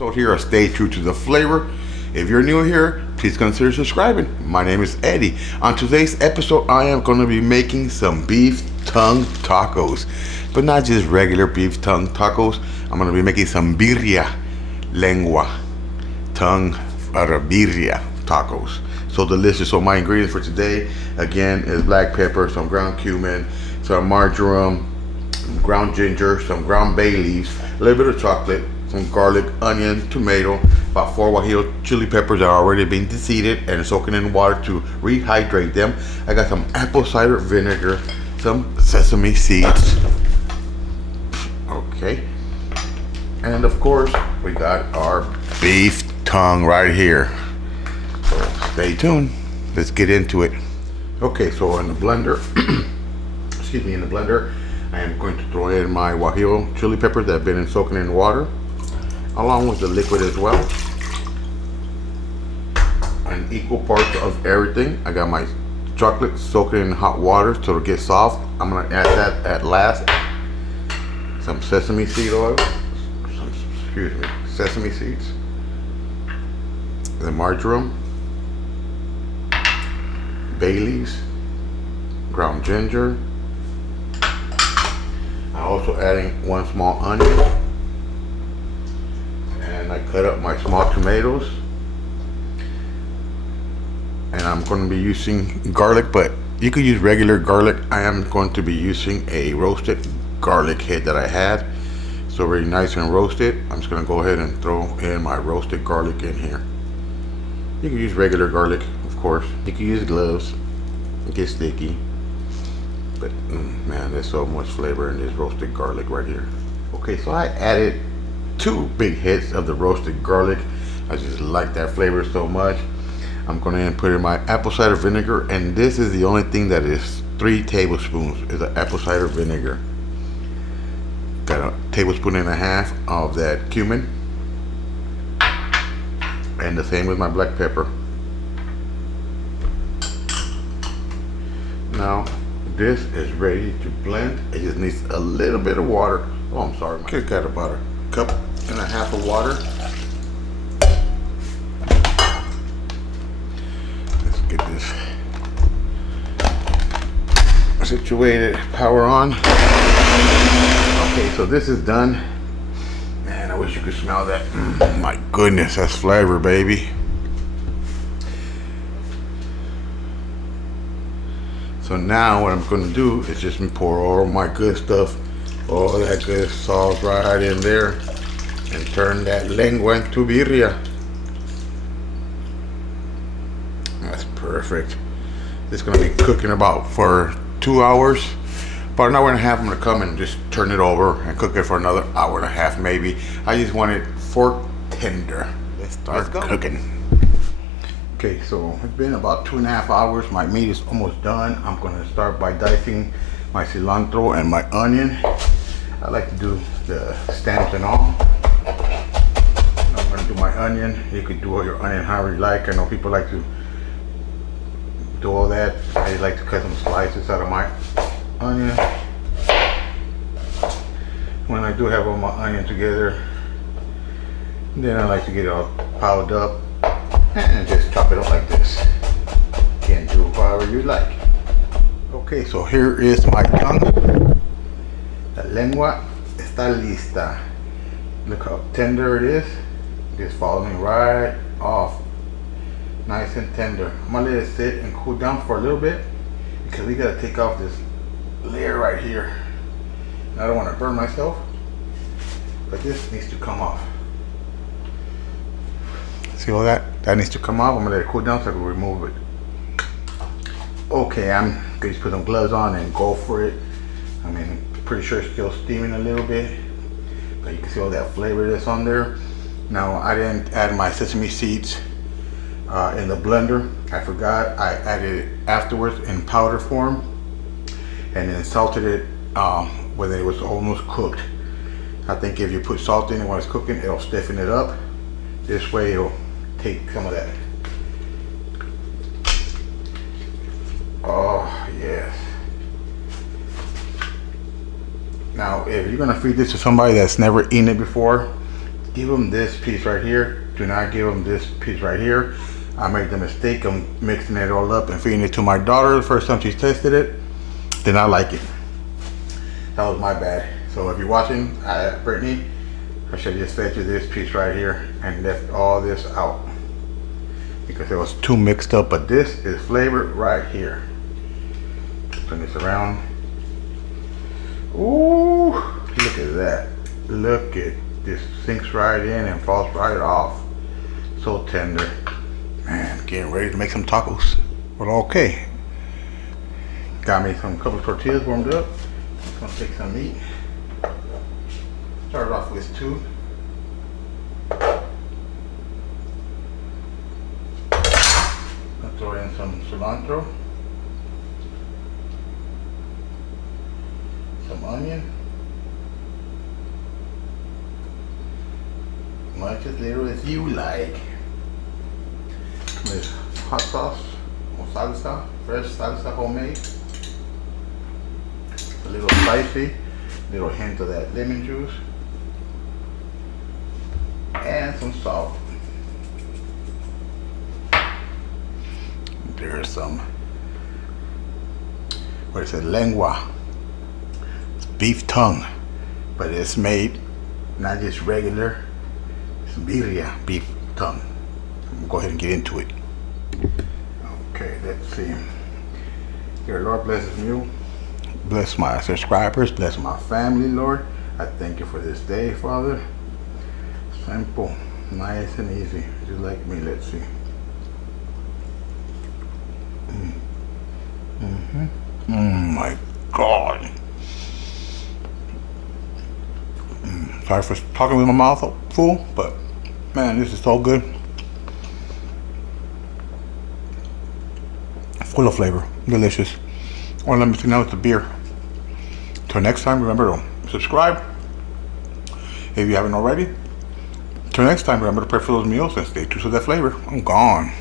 So here, stay true to the flavor. If you're new here, please consider subscribing. My name is Eddie. On today's episode, I am going to be making some beef tongue tacos. But not just regular beef tongue tacos. I'm going to be making some birria lengua tongue birria tacos. So delicious. So my ingredients for today, again, is black pepper, some ground cumin, some marjoram, some ground ginger, some ground bay leaves, a little bit of chocolate, some garlic, onion, tomato, about 4 guajillo chili peppers that are already being deseeded and soaking in water to rehydrate them. I got some apple cider vinegar, some sesame seeds. Okay. And of course, we got our beef tongue right here. So stay tuned. Let's get into it. Okay, so in the blender, in the blender, I am going to throw in my guajillo chili peppers that have been soaking in water, along with the liquid as well. An equal parts of everything. I got my chocolate soaking in hot water so it'll get soft. I'm gonna add that at last. Some sesame seed oil. Sesame seeds. The marjoram. Bay leaves. Ground ginger. I'm also adding 1 small onion. And I cut up my small tomatoes. And I'm going to be using garlic, but you could use regular garlic. I am going to be using a roasted garlic head that I had. So very nice and roasted. I'm just going to go ahead and throw in my roasted garlic in here. You can use regular garlic, of course. You can use gloves. It gets sticky. But man, there's so much flavor in this roasted garlic right here. Okay, so I added 2 big hits of the roasted garlic. I just like that flavor so much. I'm going to put in my apple cider vinegar, and this is the only thing that is 3 tablespoons is the apple cider vinegar. Got a tablespoon and a half of that cumin, and the same with my black pepper. Now this is ready to blend. It just needs a little bit of water. Oh, I'm sorry. I got about a cup and a half of water. Let's get this situated. Power on. Okay, so this is done. Man, I wish you could smell that. My goodness, that's flavor, baby. So now what I'm going to do is just pour all my good stuff, all that good sauce right in there, and turn that lengua into birria. That's perfect. It's going to be cooking about for 2 hours. About an hour and a half, I'm going to come and just turn it over and cook it for another hour and a half maybe. I just want it fork tender. Let's start cooking. Okay, so it's been about 2.5 hours. My meat is almost done. I'm going to start by dicing my cilantro and my onion. I like to do the stems and all. I'm going to do my onion. You could do all your onion however you like. I know people like to do all that. I like to cut some slices out of my onion. When I do have all my onion together, then I like to get it all piled up and just chop it up like this. You can do however you like. Okay, so here is my tongue. La lengua está lista. Look how tender it is. Just falling right off. Nice and tender. I'm gonna let it sit and cool down for a little bit because we gotta take off this layer right here. I don't want to burn myself, but this needs to come off. See all that? That needs to come off. I'm gonna let it cool down so I can remove it. Okay, I'm going to put some gloves on and go for it. I mean, pretty sure it's still steaming a little bit, but you can see all that flavor that's on there. Now, I didn't add my sesame seeds in the blender. I forgot. I added it afterwards in powder form, and then salted it when it was almost cooked. I think if you put salt in it when it's cooking, it'll stiffen it up. This way it'll take some of that. Oh yes. Now if you're gonna feed this to somebody that's never eaten it before, give them this piece right here. Do not give them this piece right here. I made the mistake of mixing it all up and feeding it to my daughter the first time she tasted it. Did not like it. That was my bad. So if you're watching, Brittany, I should have just fed you this piece right here and left all this out because it was too mixed up. But this is flavored right here. Turn this around. Ooh, look at that. Look at this, sinks right in and falls right off. So tender. Man, getting ready to make some tacos. But okay. Got me some couple tortillas warmed up. Just gonna take some meat. Started off with 2. Gonna throw in some cilantro. Some onion. Much as little as you like. With hot sauce or salsa, fresh salsa homemade. A little spicy, little hint of that lemon juice. And some salt. There's some, what is it, lengua. It's beef tongue, but it's made not just regular, it's birria beef tongue. Go ahead and get into it. Okay, let's see. Dear Lord, bless you. Bless my subscribers. Bless my family, Lord. I thank you for this day, Father. Simple, nice and easy, just like me. Let's see. My God. Sorry for talking with my mouth full, but man, this is so good. Full of flavor, delicious. Or let me see now, it's the beer. Till next time, remember to subscribe if you haven't already. Till next time, remember to pray for those meals and stay true to that flavor. I'm gone.